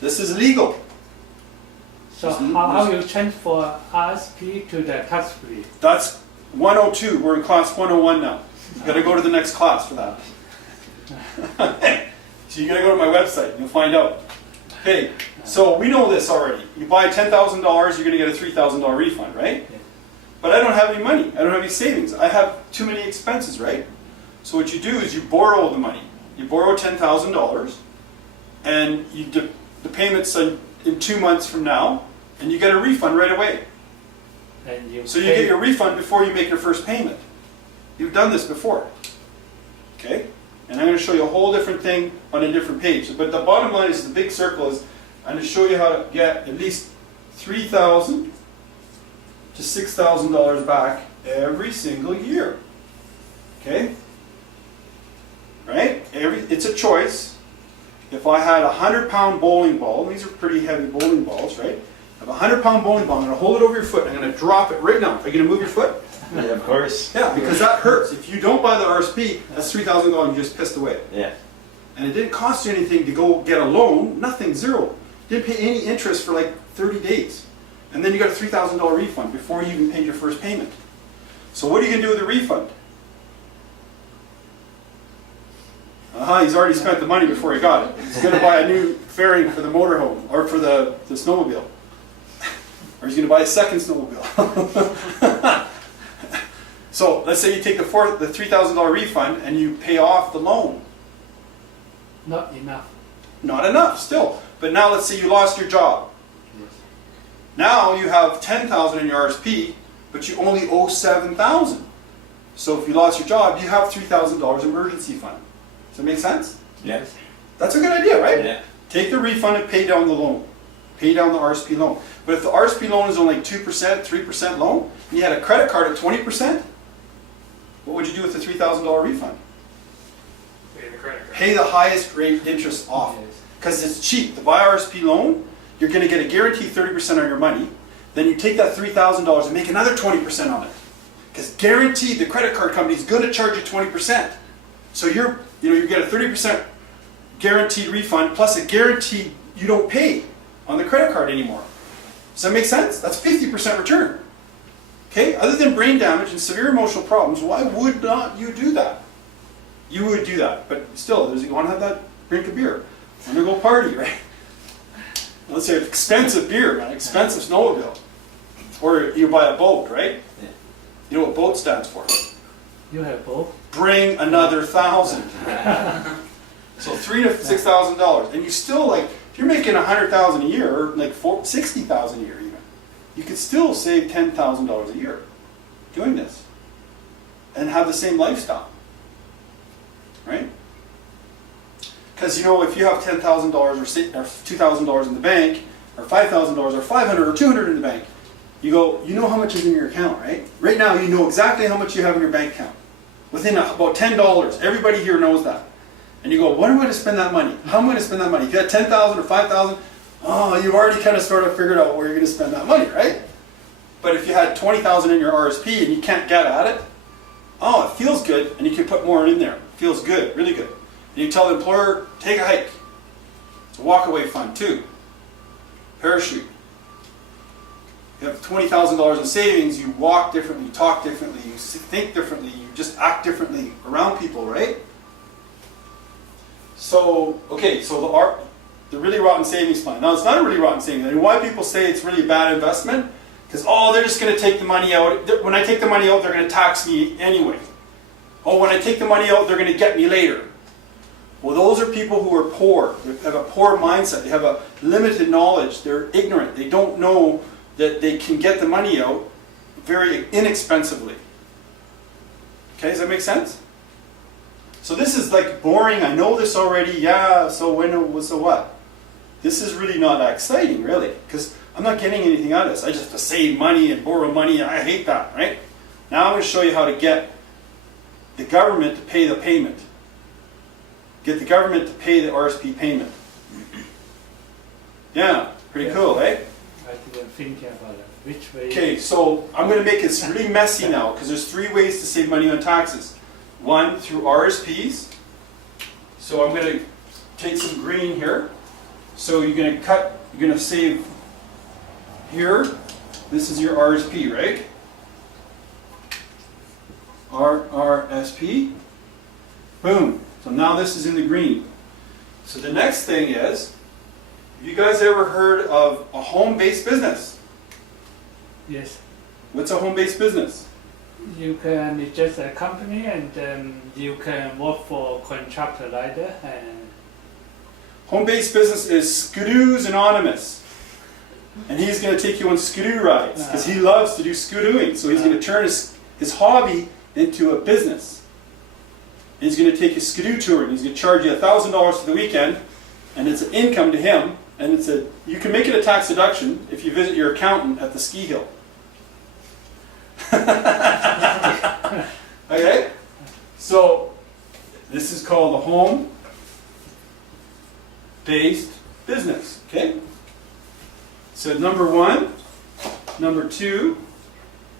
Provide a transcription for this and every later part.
This is legal. So how you change for RSP to the tax-free? That's 102. We're in class 101 now. You got to go to the next class for that. So you got to go to my website. You'll find out. Okay, so we know this already. You buy $10,000, you're going to get a $3,000 refund, right? Yeah. But I don't have any money. I don't have any savings. I have too many expenses, right? So what you do is you borrow the money. You borrow $10,000, and the payment's in 2 months from now, and you get a refund right away. And So you get your refund before you make your first payment. You've done this before. Okay? And I'm going to show you a whole different thing on a different page. But the bottom line is the big circle is I'm going to show you how to get at least $3,000 to $6,000 back every single year. Okay? Right? It's a choice. If I had a 100-pound bowling ball, these are pretty heavy bowling balls, right? I have a 100-pound bowling ball. I'm going to hold it over your foot. I'm going to drop it right now. Are you going to move your foot? Yeah, of course. Yeah, because that hurts. If you don't buy the RSP, that's $3,000 you just pissed away. Yeah. And it didn't cost you anything to go get a loan. Nothing, zero. Didn't pay any interest for like 30 days. And then you got a $3,000 refund before you even paid your first payment. So what are you going to do with the refund? He's already spent the money before he got it. He's going to buy a new fairing for the motorhome, or for the snowmobile. Or he's going to buy a second snowmobile. So let's say you take the $3,000 refund and you pay off the loan. Not enough. Not enough, still. But now let's say you lost your job. Yes. Now you have $10,000 in your RSP, but you only owe $7,000. So if you lost your job, you have $3,000 emergency fund. Does that make sense? Yes. That's a good idea, right? Yeah. Take the refund and pay down the loan. Pay down the RSP loan. But if the RSP loan is only like 2%, 3% loan, and you had a credit card at 20%, what would you do with the $3,000 refund? Pay the credit card. Pay the highest rate interest off. Because it's cheap. To buy RSP loan, you're going to get a guaranteed 30% on your money. Then you take that $3,000 and make another 20% on it. Because guaranteed, the credit card company is going to charge you 20%. So you get a 30% guaranteed refund plus a guaranteed you don't pay on the credit card anymore. Does that make sense? That's 50% return. Okay? Other than brain damage and severe emotional problems, why would not you do that? You would do that, but still, you want to have that drink of beer. Want to go party, right? Let's say expensive beer, man, expensive snowmobile. Or you buy a boat, right? Yeah. You know what boat stands for? You have both? Bring another 1,000. So $3,000 to $6,000, and you still like if you're making $100,000 a year, or like $60,000 a year even, you could still save $10,000 a year doing this, and have the same lifestyle, right? Because if you have $10,000 or $2,000 in the bank, or $5,000 or $500 or $200 in the bank, you go, you know how much is in your account, right? Right now, you know exactly how much you have in your bank account. Within about $10, everybody here knows that. And you go, what am I going to spend that money? How am I going to spend that money? If you got $10,000 or $5,000, oh, you've already kind of sort of figured out where you're going to spend that money, right? But if you had $20,000 in your RSP and you can't get at it, oh, it feels good, and you can put more in there. It feels good, really good. And you tell the employer, take a hike. It's a walk-away fund too. Parachute. You have $20,000 in savings, you walk differently, you talk differently, you think differently, you just act differently around people, right? So, okay, so the really rotten savings plan. Now, it's not a really rotten savings plan. Why people say it's really a bad investment? Because, oh, they're just going to take the money out. When I take the money out, they're going to tax me anyway. Oh, when I take the money out, they're going to get me later. Well, those are people who are poor. They have a poor mindset. They have a limited knowledge. They're ignorant. They don't know that they can get the money out very inexpensively. Okay, does that make sense? So this is like boring. I know this already. Yeah, so what? This is really not that exciting, really, because I'm not getting anything out of this. I just have to save money and borrow money. I hate that, right? Now I'm going to show you how to get the government to pay the payment. Get the government to pay the RSP payment. Yeah, pretty cool, eh? I didn't think about it. Which way? Okay, so I'm going to make this really messy now because there's 3 ways to save money on taxes. 1, through RSPs. So I'm going to take some green here. So you're gonna save here. This is your RSP, right? RRSP. Boom. So now this is in the green. So the next thing is, have you guys ever heard of a home-based business? Yes. What's a home-based business? You can it's just a company and you can work for contractor like that and Home-based business is Skidoo's Anonymous. And he's going to take you on skidoo rides because he loves to do skidooing. So he's going to turn his hobby into a business. And he's going to take you skidoo touring. He's going to charge you $1,000 for the weekend, and it's an income to him. And you can make it a tax deduction if you visit your accountant at the ski hill. Okay? So this is called a home-based business. Okay? So number 1, number 2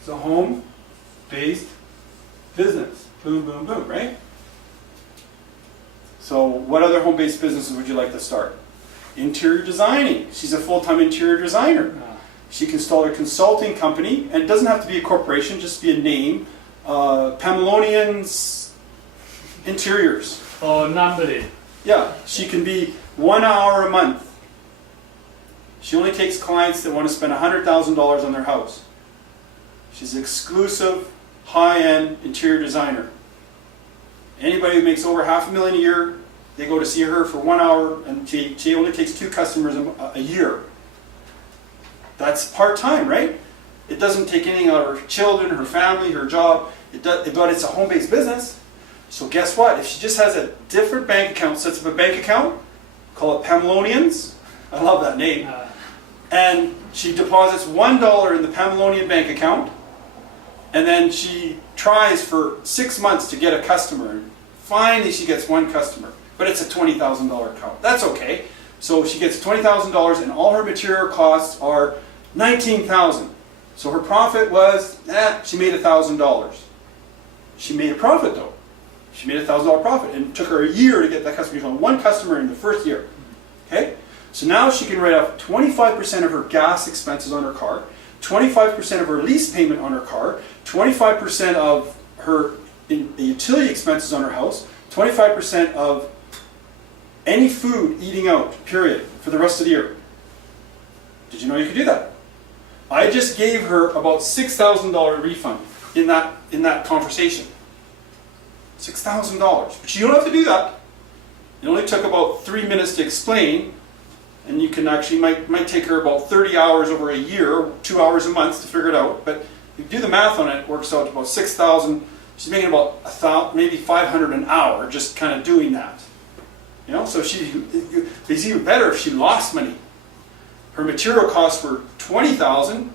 is a home-based business. Boom, boom, boom, right? So what other home-based businesses would you like to start? Interior designing. She's a full-time interior designer. She can start a consulting company, and it doesn't have to be a corporation, just be a name. Pamelonians Interiors. or number. Yeah, she can be 1 hour a month. She only takes clients that want to spend $100,000 on their house. She's an exclusive, high-end interior designer. Anybody who makes over $500,000 a year, they go to see her for 1 hour, and she only takes 2 customers a year. That's part-time, right? It doesn't take anything out of her children, her family, her job, but it's a home-based business. So guess what? If she just has a different bank account, sets up a bank account, call it Pamelonians, I love that name, and she deposits $1 in the Pamelonian bank account, and then she tries for 6 months to get a customer, and finally she gets 1 customer, but it's a $20,000 account. That's okay. So she gets $20,000 and all her material costs are $19,000. So her profit was, she made $1,000. She made a profit though. She made $1,000 profit, and it took her a year to get that customer. She had 1 customer in the first year. Okay? So now she can write off 25% of her gas expenses on her car, 25% of her lease payment on her car, 25% of her utility expenses on her house, 25% of any food eating out, period, for the rest of the year. Did you know you could do that? I just gave her about $6,000 refund in that conversation. $6,000. But you don't have to do that. It only took about 3 minutes to explain, and you can actually, might take her about 30 hours over a year, 2 hours a month to figure it out, but if you do the math on it, it works out to about 6,000. She's making about 1,000, maybe 500 an hour, just kind of doing that. You know, so it's even better if she lost money. Her material costs were $20,000,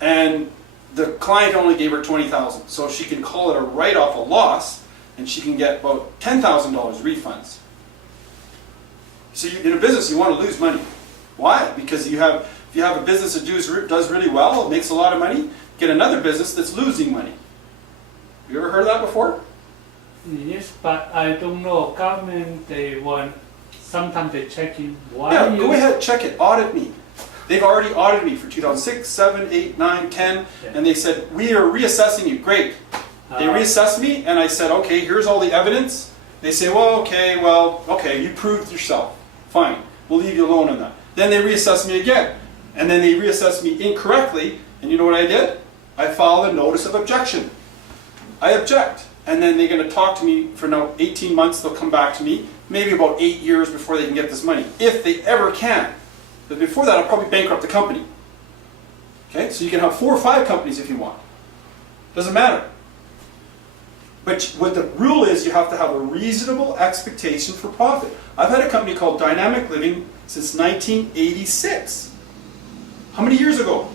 and the client only gave her $20,000. So she can call it a write-off, a loss, and she can get about $10,000 refunds. So in a business, you want to lose money. Why? Because if you have a business that does really well, it makes a lot of money, get another business that's losing money. You ever heard of that before? Yes, but I don't know. Government, they want, sometimes they check in. Why Yeah, go ahead, check it, audit me. They've already audited me for 2006, 7, 8, 9, 10, and they said, we are reassessing you. Great. They reassessed me, and I said, okay, here's all the evidence. They say, okay, you proved yourself. Fine, we'll leave you alone on that. Then they reassessed me again, and then they reassessed me incorrectly, and you know what I did? I filed a notice of objection. I object. And then they're going to talk to me for now 18 months. They'll come back to me, maybe about 8 years before they can get this money, if they ever can. But before that, I'll probably bankrupt the company. Okay, so you can have 4 or 5 companies if you want. Doesn't matter. But what the rule is, you have to have a reasonable expectation for profit. I've had a company called Dynamic Living since 1986. How many years ago?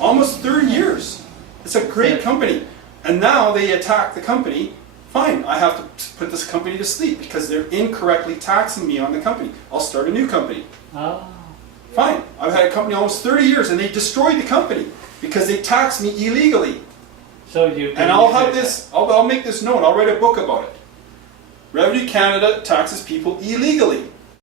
Almost 30 years. It's a great company. And now they attack the company. Fine, I have to put this company to sleep because they're incorrectly taxing me on the company. I'll start a new company. Fine, I've had a company almost 30 years and they destroyed the company because they taxed me illegally. So and I'll have this, I'll make this known, I'll write a book about it. Revenue Canada taxes people illegally.